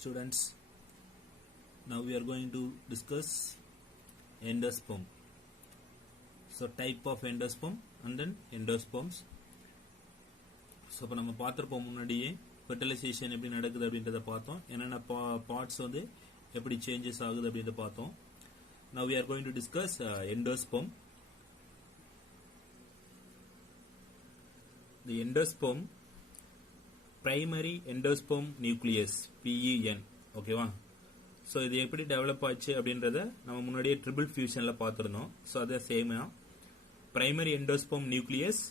students, now we are going to discuss endosperm. So type of endosperm and then endosperms. So இப்போ நம்ம பார்த்திருப்போம் முன்னாடியே fertilization எப்படி நடக்குது அப்படின்றத பார்த்தோம். என்னென்ன parts வந்து எப்படி changes ஆகுது அப்படின்றத பார்த்தோம். Now we are going to discuss endosperm. The endosperm, primary endosperm nucleus, PEN. ஓகேவா? ஸோ இது எப்படி டெவலப் ஆச்சு அப்படின்றத நம்ம முன்னாடியே ட்ரிபிள் ஃபியூஷன்ல பார்த்துருந்தோம். ஸோ அதை சேமா primary endosperm nucleus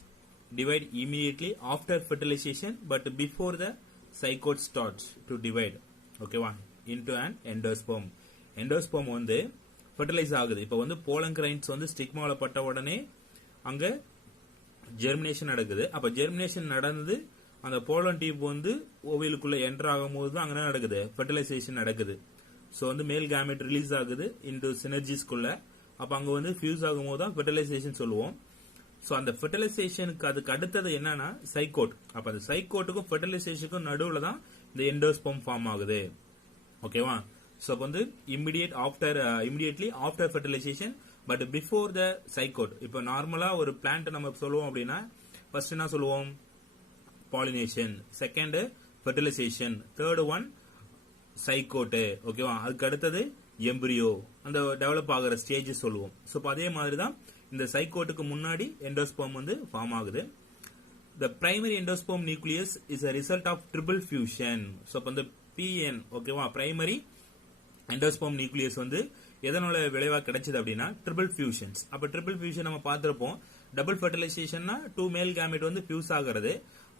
divide immediately after fertilization but before the zygote starts to divide. ஓகேவா? into an endosperm. endosperm வந்து fertilize ஆகுது. இப்போ வந்து pollen grains வந்து ஸ்டிக்மால பட்ட உடனே அங்க ஜெர்மினேஷன் நடக்குது. அப்ப ஜெர்மினேஷன் நடந்து அந்த போலன் டியூப் வந்து ஓவியலுக்குள்ள என்டர் ஆகும்போது தான் அங்க நடக்குது, ஃபெர்டிலைசேஷன் நடக்குது. ஸோ வந்து மேல் கேமெட் ரிலீஸ் ஆகுது இன்டு சினர்ஜிஸ்குள்ள. அப்ப அங்க வந்து ஃபியூஸ் ஆகும்போது தான் ஃபெர்டிலைசேஷன் சொல்லுவோம். ஸோ அந்த ஃபெர்டிலைசேஷனுக்கு அதுக்கு அடுத்தது என்னன்னா சைகோட். அப்ப அந்த சைகோட்டுக்கும் ஃபெர்டிலைசேஷனுக்கும் நடுவுல தான் இந்த எண்டோஸ்பெர்ம் ஃபார்ம் ஆகுது. ஓகேவா? ஸோ வந்து immediately after fertilization but before the zygote. இப்போ நார்மலா ஒரு பிளான்ட் நம்ம சொல்லுவோம் அப்படின்னா ஃபர்ஸ்ட் என்ன சொல்லுவோம்? Pollination, second fertilization, third one zygote. ஓகேவா? அதுக்கு அடுத்தது எம்பிரியோ, அந்த டெவலப் ஆகிற ஸ்டேஜ் சொல்லுவோம். ஸோ அதே மாதிரி தான் இந்த சைகோட்டுக்கு முன்னாடி எண்டோஸ்பெர்ம் வந்து ஃபார்ம் ஆகுது. The primary endosperm nucleus is a result of triple fusion. So இந்த PN, ஓகேவா, பிரைமரி எண்டோஸ்பெர்ம் நியூக்ளியஸ் வந்து எதனால விளைவா கிடைச்சது அப்படின்னா ட்ரிபிள் ஃபியூஷன்ஸ். அப்ப ட்ரிபிள் ஃபியூஷன் நம்ம பார்த்திருப்போம். டபுள் ஃபெர்டிலைசேஷன்னா 2 மேல் கேமெட் வந்து ஃபியூஸ் ஆகிறது.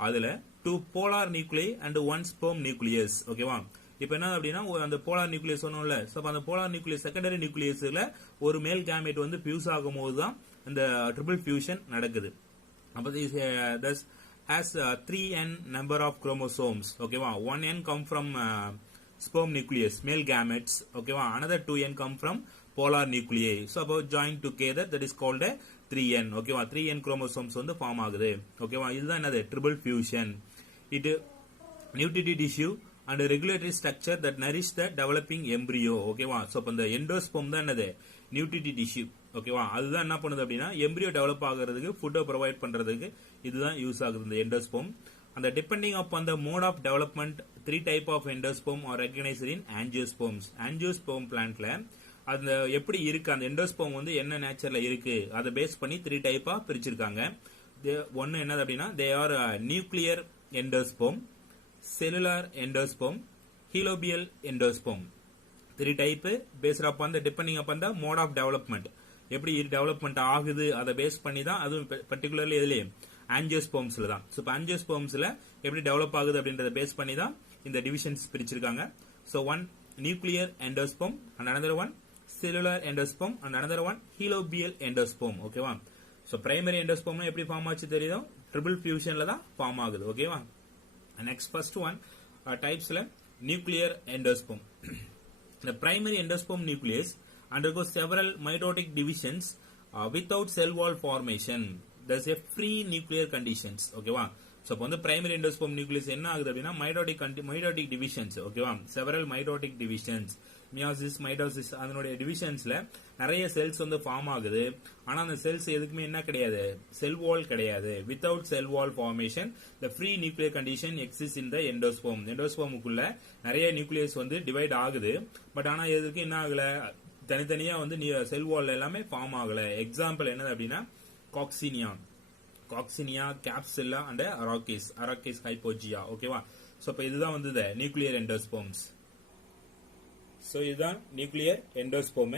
அதுல 2 போலார் நியூக்ளியை அண்ட் 1 ஸ்பெர்ம் நியூக்ளியஸ். ஓகேவா? இப்போ என்ன அப்படின்னா அந்த போலார் நியூக்ளியஸ் சொன்னோம்ல, சோ அந்த போலார் நியூக்ளியஸ் செகண்டரி நியூக்ளியஸ்ல ஒரு மேல் கேமெட் வந்து ஃபியூஸ் ஆகும்போது தான் இந்த ட்ரிபிள் ஃபியூஷன் நடக்குது. அப்ப this has 3n number of chromosomes. ஓகேவா? 1n come from sperm nucleus, male gametes. ஓகேவா? Another 2n come from polar nuclei. So about joined together, that is called a 3n. ஓகேவா? 3n chromosomes வந்து form ஆகுது. ஓகேவா? இதுதான் என்னது? Triple fusion. it nutritive tissue and regulatory structure that nourish the developing embryo. ஓகேவா? So இந்த endosperm தான் என்னது? Nutritive tissue. ஓகேவா? அதுதான் என்ன பண்ணுது அப்படின்னா எம்பிரியோ டெவலப் ஆகிறதுக்கு ஃபுட்டை ப்ரொவைட் பண்றதுக்கு இதுதான் யூஸ் ஆகுது இந்த எண்டோஸ்பெர்ம். அந்த depending upon the mode of development 3 type of endosperm are recognised in angiosperms. Angiosperm பிளான்ட்ல அந்த எப்படி இருக்கு, அந்த எண்டோஸ்பெர்ம் வந்து என்ன நேச்சர்ல இருக்கு, அதை பேஸ் பண்ணி 3 டைப்பா பிரிச்சிருக்காங்க. ஒன்னு என்னது அப்படின்னா they are nuclear endosperm, cellular endosperm, helobial endosperm. 3 type based upon the depending upon the mode of development. எப்படி டெவலப்மெண்ட் ஆகுது அதை பேஸ் பண்ணி தான், அதுவும் பர்டிகுலர்லி எதுலயே ஆஞ்சியோஸ்பெர்ம்ஸ்ல தான். சோ ஆஞ்சியோஸ்பெர்ம்ஸ்ல எப்படி டெவலப் ஆகுது அப்படின்றத பேஸ் பண்ணி தான் இந்த டிவிஷன்ஸ் பிரிச்சிருக்காங்க. So one nuclear endosperm and another one cellular endosperm and another one helobial endosperm. ஓகேவா? சோ பிரைமரி எண்டோஸ்பெர்ம் எப்படி ஃபார்ம் ஆச்சு தெரியுதோ, ட்ரிபிள் ஃபியூஷன்ல தான் ஃபார்ம் ஆகுது. ஓகேவா? நெக்ஸ்ட் ஃபர்ஸ்ட் ஒன் டைப்ஸ்ல nuclear endosperm. The primary endosperm nucleus undergoes several mitotic divisions without cell wall formation. There's a free nuclear conditions. ஓகேவா? சோ இப்போ வந்து பிரைமரி எண்டோஸ்பெர்ம் நியூக்ளியஸ் என்ன ஆகுது அப்படின்னா மைட்டோட்டிக் டிவிஷன்ஸ். ஓகேவா? Several mitotic divisions, meiosis, mitosis, அதனுடைய டிவிஷன்ஸ்ல நிறைய செல்ஸ் வந்து ஃபார்ம் ஆகுது. ஆனா அந்த செல்ஸ் எதுக்குமே என்ன கிடையாது? செல் வால் கிடையாது. Without cell wall formation the free nuclear condition exist in the endosperm. எண்டோஸ்பெர்முக்குள்ள நிறைய நியூக்ளியஸ் வந்து டிவைட் ஆகுது. பட் ஆனா எதுக்கு என்ன ஆகல? தனித்தனியா வந்து செல் வால் எல்லாமே ஃபார்ம் ஆகல. எக்ஸாம்பிள் என்னது அப்படின்னா காக்சினியா, கேப்சுலா அண்ட் அராக்கிஸ் ஹைப்போஜியா. ஓகேவா? சோ இப்ப இதுதான் வந்து நியூக்ளியர் எண்டோஸ்பெர்ம்ஸ். சோ இதுதான் நியூக்ளியர் எண்டோஸ்பெர்ம்.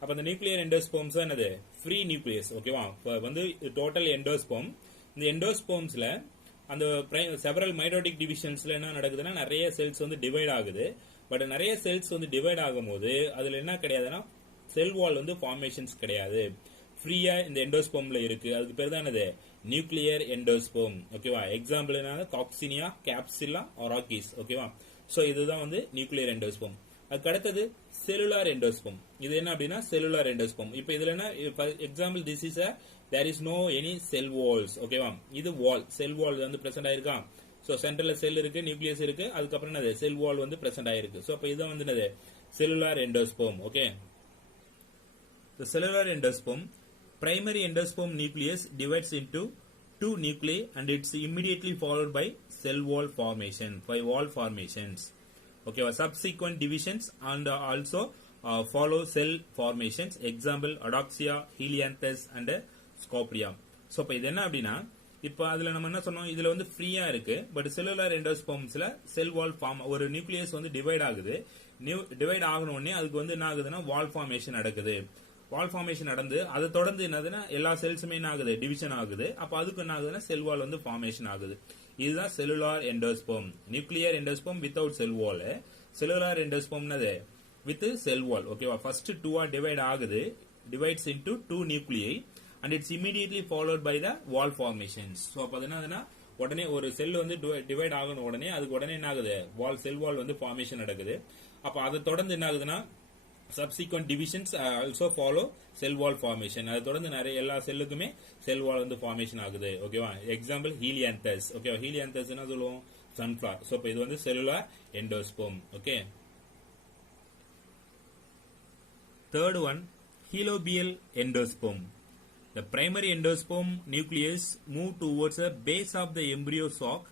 அப்ப அந்த நியூக்ளியர் எண்டோஸ்பெர்ம்ஸ் என்னது? Free nucleus. ஓகேவா? வந்து டோட்டல் எண்டோஸ்பெர்ம். இந்த எண்டோஸ்பெர்ம்ஸ்ல அந்த செவரல் மைட்டோட்டிக் டிவிஷன்ஸ்ல என்ன நடக்குதுன்னா நிறைய செல்ஸ் வந்து டிவைட் ஆகுது. பட் நிறைய செல்ஸ் வந்து டிவைட் ஆகும்போது அதுல என்ன கிடையாதுன்னா செல் வால் வந்து ஃபார்மேஷன்ஸ் கிடையாது. ஃப்ரீயா இந்த எண்டோஸ்பெர்ம்ல இருக்கு. அதுக்கு பேர் தான் என்னது? Nuclear endosperm. ஓகேவா? எக்ஸாம்பிள் என்ன? காக்சினியா, கேப்சுலா, அராக்கிஸ். ஓகேவா? சோ இதுதான் வந்து நியூக்ளியர் எண்டோஸ்பெர்ம். அதுக்கு அடுத்தது செல்லுலார் எண்டோஸ்பெர்ம். இது என்ன அப்படின்னா செல்லுலார் எண்டோஸ்பெர்ம். இப்போ இதுல என்ன example, this is there is no any cell walls. ஓகேவா? இது வால், செல் வால் வந்து பிரசன்ட் ஆயிருக்கா. சோ சென்டர்ல செல் இருக்கு, நியூக்ளியஸ் இருக்கு, அதுக்கப்புறம் என்னது செல் வால் வந்து பிரசன்ட் ஆயிருக்கு. சோ அப்ப இதுதான் வந்து என்னது cellular endosperm. Okay, the cellular endosperm primary endosperm nucleus divides into two nuclei and it's immediately followed by cell wall formation, by wall formations. Okay, subsequent divisions and also follow cell formations. Example Adoxia, Helianthus and Scoporia. So இப்ப இது என்ன அப்படின்னா, இப்ப அதுல நம்ம என்ன சொன்னோம், இதுல வந்து ஃப்ரீயா இருக்கு. பட் செல்லுலார் எண்டோஸ்போம்ஸ்ல செல் வால் ஃபார்ம், ஒரு நியூக்ளியஸ் வந்து டிவைட் ஆகுது. டிவைட் ஆகணும் உடனே அதுக்கு வந்து என்ன ஆகுதுன்னா வால் ஃபார்மேஷன் நடக்குது. வால் ஃபார்மேஷன் நடந்து அதை தொடர்ந்து என்னதுன்னா எல்லா செல்ஸுமே என்ன ஆகுது, டிவிஷன் ஆகுது. அப்ப அதுக்கு என்ன ஆகுதுன்னா செல் வால் வந்து ஃபார்மேஷன் ஆகுது. இதுதான் cellular endosperm. Nuclear endosperm without cell wall, cellular எண்டோஸ்போம்னது வித் செல் வால். ஓகேவா, ஃபர்ஸ்ட் டூவா டிவைட் ஆகுது, divides into two nuclei and it's immediately followed by the wall formations. So அப்ப என்னதுன்னா உடனே ஒரு செல் வந்து டிவைட் ஆகணும் உடனே அதுக்கு உடனே என்ன ஆகுது, வால் செல் வால் வந்து ஃபார்மேஷன் நடக்குது. அப்ப அதை தொடர்ந்து என்ன ஆகுதுன்னா subsequent divisions also follow cell wall formation. அதை தொடர்ந்து நிறைய எல்லா செல்லுக்குமே செல் வால் வந்து ஃபார்மேஷன் ஆகுது. ஓகேவா, எக்ஸாம்பிள் ஹீலியாந்தஸ். ஓகேவா, ஹீலியாந்தஸ் என்ன சொல்லுவோம், சன்ஃபிளவர். சோ இப்போ இது வந்து cellular endosperm. Okay, third one helobial endosperm. The primary endosperm nucleus move towards the base of the embryo sac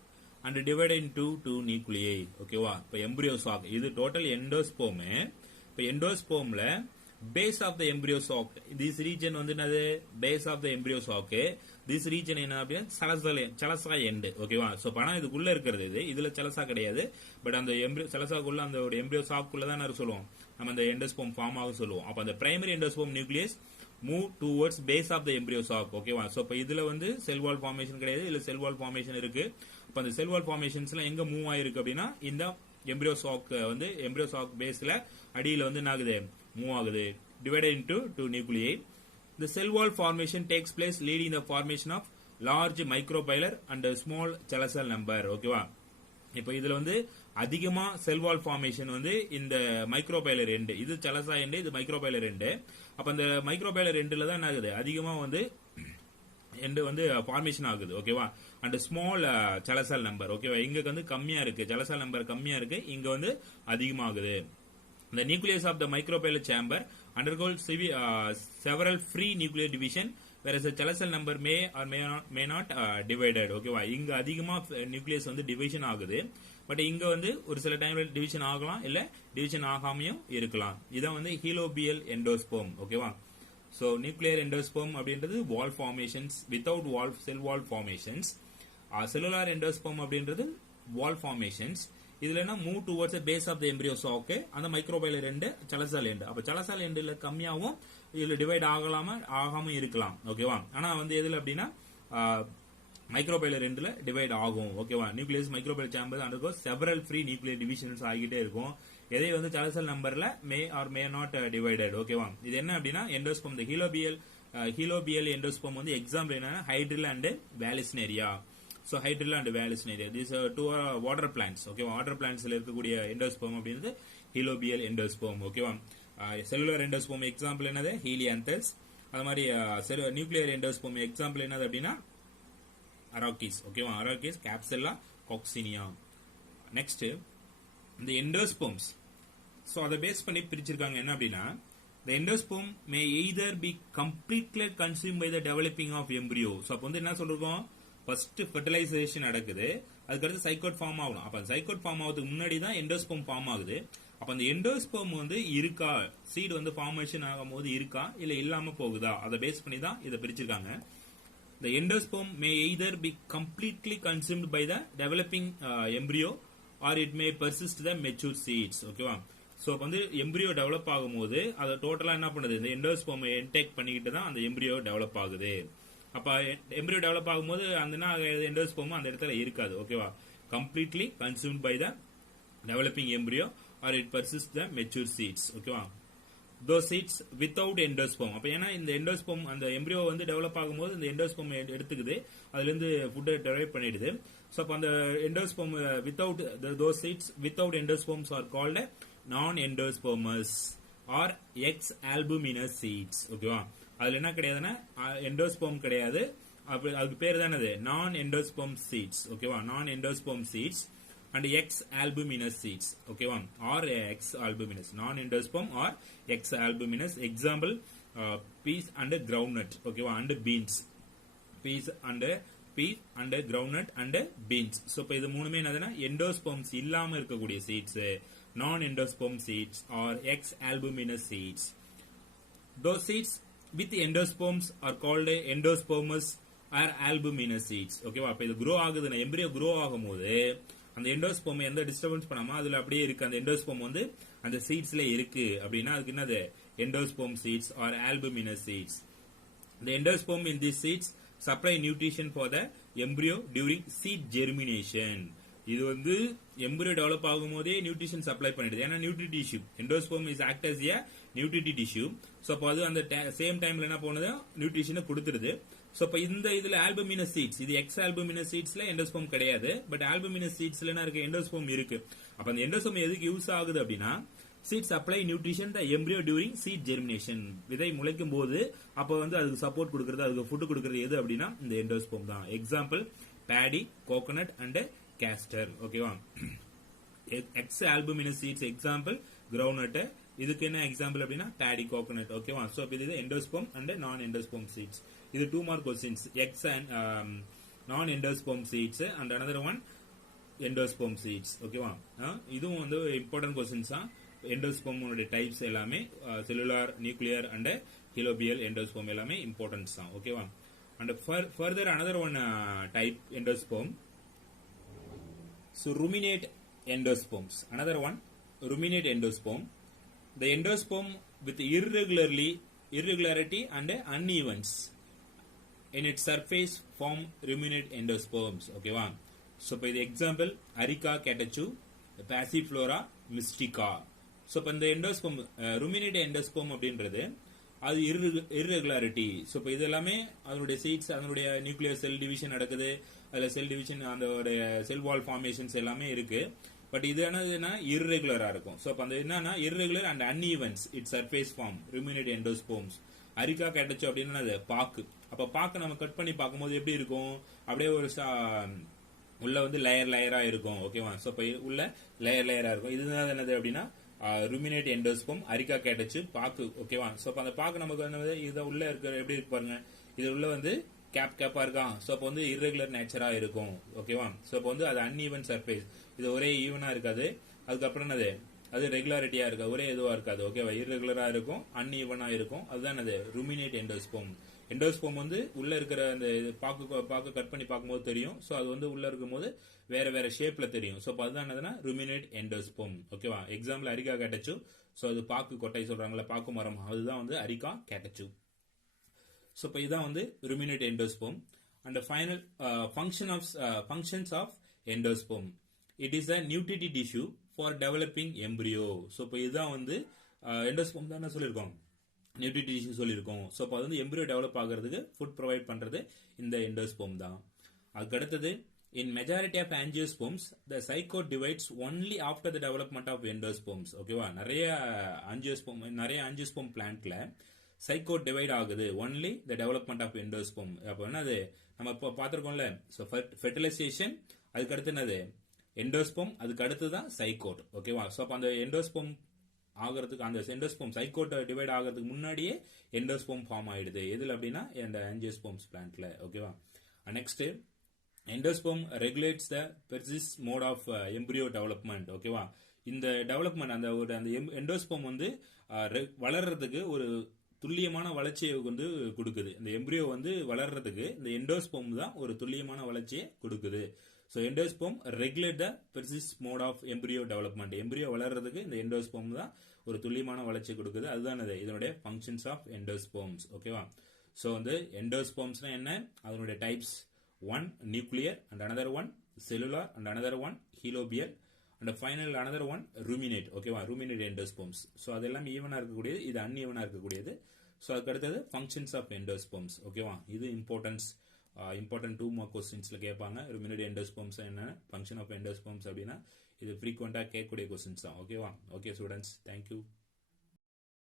and divide into two nuclei. ஓகேவா, இப்போ embryo sac இது total endosperm. இப்போ எண்டோஸ்போம்ல base of the embryo sac, this region வந்து என்னது base of the embryo sac. This region என்ன அப்படின்னா சலசா end. ஓகேவா, சோ பணம் இதுக்குள்ள இருக்கிறது, இதுல சலசா கிடையாது. பட் அந்த எம்ப்ரியோ சலசாக்குள்ள அந்த எம்ப்ரியோ சாக்குள்ள தான் சொல்லுவோம் நம்ம அந்த எண்டோஸ்போம் ஃபார்ம் ஆகும் சொல்லுவோம். அப்ப அந்த primary endosperm nucleus move towards base of the embryo sac. ஓகேவா, சோ இப்ப இதுல வந்து செல் வால் ஃபார்மேஷன் கிடையாது, இல்ல செல் வால் ஃபார்மேஷன் இருக்கு. அப்ப அந்த செல் வால் ஃபார்மேஷன்ஸ்ல எங்க மூவ் ஆயிருக்கு அப்படின்னா இந்த எம்ப்ரியோ சாக் வந்து எம்ப்ரியோ சாக் பேஸ்ல அடியில வந்து என்ன ஆகுது, மூவ் ஆகுது, divided into two nuclei. The cell wall formation takes place leading the formation of large micropylar and a small cell number. ஓகேவா, இப்போ இதுல வந்து அதிகமா செல் வால் ஃபார்மேஷன் வந்து இந்த மைக்ரோபைலர் எண்டு, இது சலசா எண்டு, இது மைக்ரோபைலர் எண்டு. அப்ப அந்த மைக்ரோபைலர் எண்டுல தான் என்ன ஆகுது, அதிகமா வந்து எண்டு வந்து ஃபார்மேஷன் ஆகுது. ஓகேவா, அண்ட் ஸ்மால் சலசல் நம்பர். ஓகேவா, இங்க வந்து கம்மியா இருக்கு, சலசல் நம்பர் கம்மியா இருக்கு, இங்க வந்து அதிகமாகுது. The nucleus of the micropylar chamber undergoes several free nuclear division, whereas the cell number may not divided. ஓகேவா, இங்க அதிகமா நியூக்ளியஸ் வந்து டிவிஷன் ஆகுது. பட் இங்க வந்து ஒரு சில டைம்ல டிவிஷன் ஆகலாம், இல்ல டிவிஷன் ஆகாமையும் இருக்கலாம். இதான் வந்து ஹீலோபியல் எண்டோஸ்போம். ஓகேவா, சோ நியூக்ளியர் எண்டோஸ்போம் அப்படின்றது wall formations without wall cell wall formations. Cellular endosperm அப்படின்றது வால் ஃபார்மேஷன்ஸ். இதுல என்ன move towards base of the embryo sac, அந்த மைக்ரோபைலர் எண்டு சலசால் எண்டு. அப்ப சலசால் எண்டுல கம்மியாவும் இதுல டிவைட் ஆகாம இருக்கலாம். ஓகேவா, ஆனா வந்து எதுல அப்படின்னா மைக்ரோபைலர் எண்டுல டிவைட் ஆகும். ஓகேவா, nucleus micropylar chamber undergo several free nuclear divisions ஆகிட்டே இருக்கும். எதை வந்து சலசல் நம்பர்ல மே ஆர் மே நாட் டிவைடட். ஓகேவா, இது என்ன அப்படின்னா எண்டோஸ்போம், இந்த ஹீலோபியல் எண்டோஸ்போம் வந்து எக்ஸாம்பிள் என்ன, ஹைட்ரில் and வேலிஸ்னேரியா. So hydrilla and vallisneria, these are two water plants. Okay, water plants ல இருக்கக்கூடிய எண்டோஸ்போம் அப்படின்றது ஹீலோபியல் எண்டோஸ்போம். ஓகேவா, செல்லுலார் எண்டோஸ்போம் எக்ஸாம்பிள் என்னது, ஹீலியாந்தஸ். அது மாதிரி நியூக்ளியர் எண்டோஸ்போம் எக்ஸாம்பிள் என்னது அப்படின்னா அராக்கிஸ். ஓகேவா, அராக்கிஸ், கேப்செல்லா, காக்சினியா. நெக்ஸ்ட் இந்த எண்டோஸ்போம்ஸ், சோ அதை பேஸ் பண்ணி பிரிச்சிருக்காங்க. என்ன அப்படின்னா the endosperm may either be completely consumed by the developing of embryo. So அப்ப வந்து என்ன சொல்றோம், ஃபர்ஸ்ட் ஃபெர்டிலைசேஷன் நடக்குது, அதுக்கடுத்து சைக்கோட் ஃபார்ம் ஆகணும். அப்ப சைக்கோட் ஃபார்ம் ஆகிறதுக்கு முன்னாடி தான் எண்டோஸ்போம் ஃபார்ம் ஆகுது. அப்ப அந்த எண்டோஸ்போம் வந்து இருக்கா, சீடு வந்து ஃபார்மேஷன் ஆகும் போது இருக்கா இல்ல இல்லாம போகுதா, அதை பேஸ் பண்ணி தான் இதை பிரிச்சிருக்காங்க. The endosperm may either be completely consumed by the developing embryo or it may persist the mature seeds. ஓகேவா, சோ வந்து எம்ப்ரியோ டெவலப் ஆகும்போது அதை டோட்டலா என்ன பண்ணுது, இந்த எண்டோஸ்போம் இன்டேக் பண்ணிக்கிட்டு தான் அந்த எம்ப்ரியோ டெவலப் ஆகுது. அப்ப எம்ப்ரியோ டெவலப் ஆகும்போது அந்த எண்டோஸ்போம் அந்த இடத்துல இருக்காது. ஓகேவா, completely consumed by the developing embryo or it persist the mature seeds. ஓகேவா, those seeds without endosperm. அப்ப ஏன்னா இந்த எண்டோஸ்போம் அந்த எம்ப்ரியோ வந்து டெவலப் ஆகும்போது இந்த எண்டோஸ்போம் எடுத்துக்குது, அதுல இருந்து ஃபுட் டெரைவ் பண்ணிடுது. சோ அப்ப அந்த endosperm without those seeds without endosperms are called non endospermous or ex albuminous seeds. ஓகேவா, அதுல என்ன கிடையாதுன்னா எண்டோஸ்போம் கிடையாது, அதுக்கு பேர் தான் என்னது நான் எண்டோஸ்போம் சீட்ஸ் ஓகேவா non endosperm seeds and X albuminous seeds ஓகேவா or X albuminous non endosperm or X albuminous example peas and groundnut ஓகேவா and beans peas and groundnut and beans so இப்போ இது மூணுமே என்னதுன்னா endosperms இல்லாம இருக்கக்கூடிய seeds non endosperm seeds or X albuminous seeds those seeds with endosperms are called endospermous or albuminous seeds ஓகேவா அப்ப இது grow ஆகுதுன்னா embryo grow ஆகும்போது அந்த எண்டோஸ்போம் எந்த டிஸ்டர்பன்ஸ் பண்ணாம அதுல அப்படியே இருக்கு அந்த எண்டோஸ்போம் வந்து அந்த சீட்ஸ்ல இருக்கு அப்படின்னா அதுக்கு என்னது endosperm seeds are albuminous seeds the endosperm in these seeds supply nutrition for the embryo during seed germination இது வந்து எம்பிரியோ டெவலப் ஆகும்போதே நியூட்ரிஷன் சப்ளை பண்ணிடுது ஏன்னா nutri tissue endosperm is act as a nutritive tissue so அப்போ அது அந்த same டைம்ல என்ன பண்ணுது நியூட்ரிஷனை கொடுத்துருது சோ அப்ப இந்த இதுல ஆல்புமினஸ் சீட்ஸ் இது எக்ஸ் ஆல்புமினஸ் சீட்ஸ்ல எண்டோஸ்போம் கிடையாது பட் ஆல்புமினஸ் சீட்ஸ்ல என்ன இருக்கு எண்டோஸ்போம் இருக்கு அப்ப அந்த எண்டோஸ்போம் எதுக்கு யூஸ் ஆகுது அப்படின்னா சீட் சப்ளை நியூட்ரிஷன் த எம்பிரியோ டியூரிங் சீட் ஜெர்மினேஷன் விதை முளைக்கும் போது அப்ப வந்து அதுக்கு சப்போர்ட் கொடுக்கறது அதுக்கு ஃபுட் கொடுக்கறது எது அப்படின்னா இந்த எண்டோஸ்போம் தான் example paddy coconut and castor ஓகேவா ex albuminous seeds example groundnut இதுக்கு என்ன எக்ஸாம்பிள் அப்படின்னா பேடி கோகோனட் ஓகேவா சோ இது endosperm and non endosperm seeds இது 2 mark questions ex and non endosperm seeds and another one endosperm seeds ஓகேவா இதுவும் வந்து இம்பார்ட்டன்ட் क्वेश्चंस தான் எண்டோஸ்போம் உடைய டைப்ஸ் எல்லாமே cellular nuclear and helobial endosperm எல்லாமே இம்பார்ட்டன்ஸ் தான் ஓகேவா and further another one type endosperm so ruminate endosperms another one ruminate endosperm the endosperm with irregularity and unevenness in its surface form ruminate endosperms okay va so by the example Erica catechu Passiflora mystica so இப்ப இந்த endosperm ruminate endosperm அப்படின்றது அது irregularity so இப்போ இது எல்லாமே அதனுடைய seeds அதனுடைய nuclear cell division நடக்குது அதுல செல் டிவிஷன் அதோட செல் வால் ஃபார்மேஷன்ஸ் எல்லாமே இருக்கு பட் இது என்னதுன்னா irregular-ஆ இருக்கும் சோ அப்ப அந்த என்னன்னா irregular and uneven its surface form ruminate endosperms அரிகா கேட்டச்சு அப்படின்னா அது பாக்கு அப்ப பாக்கு நம்ம கட் பண்ணி பார்க்கும்போது எப்படி இருக்கும் அப்படியே ஒரு உள்ள வந்து லேயரா இருக்கும் ஓகேவா சோ இப்ப உள்ள லேயரா இருக்கும் இதுதான் என்னது அப்படின்னா ruminate endosperm அரிகா கேட்டச்சு பாக்கு ஓகேவா சோ அப்ப அந்த பாக்கு நமக்கு வந்து இத உள்ள இருக்க எப்படி இருக்கு பாருங்க இது உள்ள வந்து கேப்பா இருக்கா சோ அப்ப வந்து irregular நேச்சரா இருக்கும் ஓகேவா சோ அப்ப வந்து அது uneven surface இது ஒரே ஈவனா இருக்காது அதுக்கு அப்புறம் என்னது அது ரெகுலாரிட்டியா இருக்கா ஒரே இதுவா இருக்காது ஓகேவா irregular-ஆ இருக்கும் uneven-ஆ இருக்கும் அதுதான் என்னது ruminate endosperm எண்டோஸ்போம் வந்து உள்ள இருக்கிற அந்த பாக்கு கட் பண்ணி பார்க்கும்போது தெரியும் சோ அது வந்து உள்ள இருக்கும்போது வேற ஷேப்ல தெரியும் சோ அதுதான் என்னதுன்னா ruminate endosperm ஓகேவா எக்ஸாம்பிள் அரிகா கேட்டச்சு சோ அது பாக்கு கொட்டை சொல்றாங்கல்ல பாக்கு மரம் அதுதான் வந்து அரிகா கேட்டச்சு சோ இப்போ இதான் வந்து ruminate endosperm and the final functions of endosperm it is a nutritive tissue for developing embryo so இப்போ இதான் வந்து endosperm தான் என்ன சொல்லிருக்கோம் நியூட்ரிட்டி டிஷ்யூ சொல்லியிருக்கோம் சோ அப்போ அது வந்து எம்பிரியோ டெவலப் ஆகிறதுக்கு ஃபுட் ப்ரொவைட் பண்றது இந்த எண்டோஸ்போம் தான் அதுக்கு அடுத்தது in majority of angiosperms the zygote divides only after the development of endosperms ஓகேவா நிறைய angiosperm பிளான்ட்ல zygote டிவைட் ஆகுது only the development of endosperm அப்போ என்னது நம்ம இப்போ பார்த்திருக்கோம்ல சோ ஃபெர்டிலைசேஷன் அதுக்கு அடுத்து என்னது எண்டோஸ்போம் அதுக்கு அடுத்து தான் zygote ஓகேவா சோ அப்போ அந்த எண்டோஸ்போம் ஆகிறதுக்கு அந்த எண்டோஸ்போம் zygote டிவைட் ஆகிறதுக்கு முன்னாடியே எண்டோஸ்போம் ஃபார்ம் ஆயிடுது எதுல அப்படின்னா இந்த angiosperms பிளான்ட்ல ஓகேவா next endosperm regulates the persist mode of embryo development ஓகேவா இந்த டெவலப்மெண்ட் அந்த எண்டோஸ்போம் வந்து வளர்றதுக்கு ஒரு துல்லியமான வளர்ச்சியை வந்து கொடுக்குது இந்த எம்பிரியோ வந்து வளர்றதுக்கு இந்த எண்டோஸ்போம் தான் ஒரு துல்லியமான வளர்ச்சியை கொடுக்குது So endosperm regulate the persist mode of embryo development. Embryo வளர்றதுக்கு இந்த endosperm தான் ஒரு துல்லியமான வளர்ச்சி கொடுக்குது. அதுதான் இதனுடைய functions of endosperms. ஓகேவா? So வந்து endospermsனா என்ன? அதனுடைய types one nuclear and another one cellular and another one helobial and final another one ruminate. ஓகேவா? Ruminate endosperms. So அதெல்லாம் ஈவனா இருக்கக்கூடியது, இது அன்ஈவனா இருக்கக்கூடியது. So அதுக்கு அடுத்தது functions of endosperms. ஓகேவா? இது important 2 more questionsல கேட்பாங்க. ruminate endosperms என்ன, function of endosperms அப்படின்னா இது frequent-ஆ கேட்கக்கூடிய questions தான். ஓகேவா? Okay students, thank you.